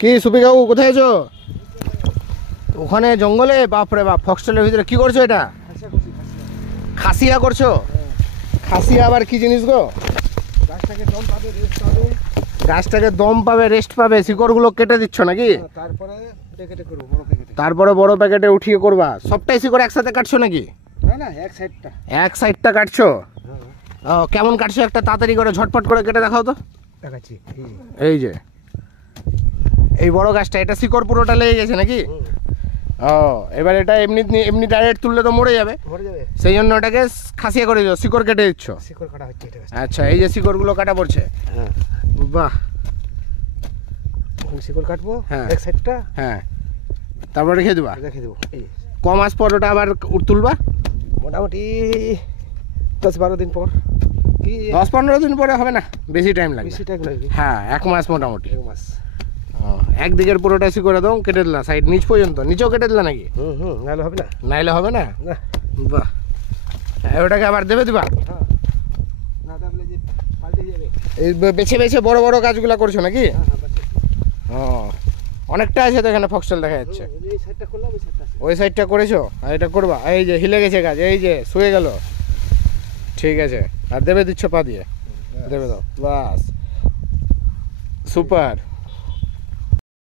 কি সুপি কাকু কোথায় আছো? ওখানে জঙ্গলে? বাপরে বাপ, ফক্সটেলের ভিতরে কি করছো এটা? খাসিয়া করছো? খাসিয়া আবার কি জিনিস গো? গাছটাকে দম পাবে, রেস্ট পাবে। গাছটাকে দম পাবে, রেস্ট পাবে, শিকড়গুলো কেটে দিচ্ছ নাকি? তারপরে প্যাকেটে করব, বড় প্যাকেটে। তারপরে বড় প্যাকেটে উঠিয়ে করবা? সবটাই শিকড় একসাথে কাটছো নাকি? না না, এক সাইডটা। এক সাইডটা কাটছো? ও, কেমন কাটছো? একটা তাড়াতাড়ি করে ঝটপট করে কেটে দেখাও তো। দেখাচ্ছি। এই যে এই বড় গাছটা, এটা শিকড় পুরোটা লেগে গেছে নাকি? ও, এবার এটা এমনি এমনি ডাইরেক্ট তুললে তো মরে যাবে, মরে যাবে। সেই জন্য ওটাকে খাসিয়া করে দিচ্ছ, শিকড় কেটে দিচ্ছ। শিকড় কাটা হচ্ছে এটা। আচ্ছা, এই যে শিকড়গুলো কাটা পড়ছে। হ্যাঁ, বাহ। এখন শিকড় কাটবো। হ্যাঁ। এক সাইডটা। হ্যাঁ, তারপরে রেখে দেবা? রেখে দেবো। এই ক মাস পর ওটা আবার তুলবা? মোটামুটি 10-12 দিন পর। কি 10-15 দিন পরে হবে না, বেশি টাইম লাগবে। বেশি টাইম লাগবে। হ্যাঁ, 1 মাস মোটামুটি। 1 মাস। একদিকের পুরোটা শিকড়ে দাও, কেটে দিলা সাইড নিচ পর্যন্ত। নিচেও কেটে দিলা নাকি? নাহলে হবে না। নাইলে হবে না? না। বাহ, ওটাকে আবার দেবে দিবা? হ্যাঁ, না দেবলে যে পাল্টে যাবে। এই বেছে বেছে বড় বড় গাছগুলা করছো নাকি? হ্যাঁ হ্যাঁ, ও, অনেকটা আছে তো এখানে, ফক্সটেল দেখা যাচ্ছে। এই সাইডটা করলাম, এই সাইডটা। ওই সাইডটা করেছো, আর এটা করবা। এই যে হিলে গেছে গাছ, এই যে শুয়ে গেল। ঠিক আছে, আর দেবে দিচ্ছ পা দিয়ে? দেবে দাও, বাস, সুপার।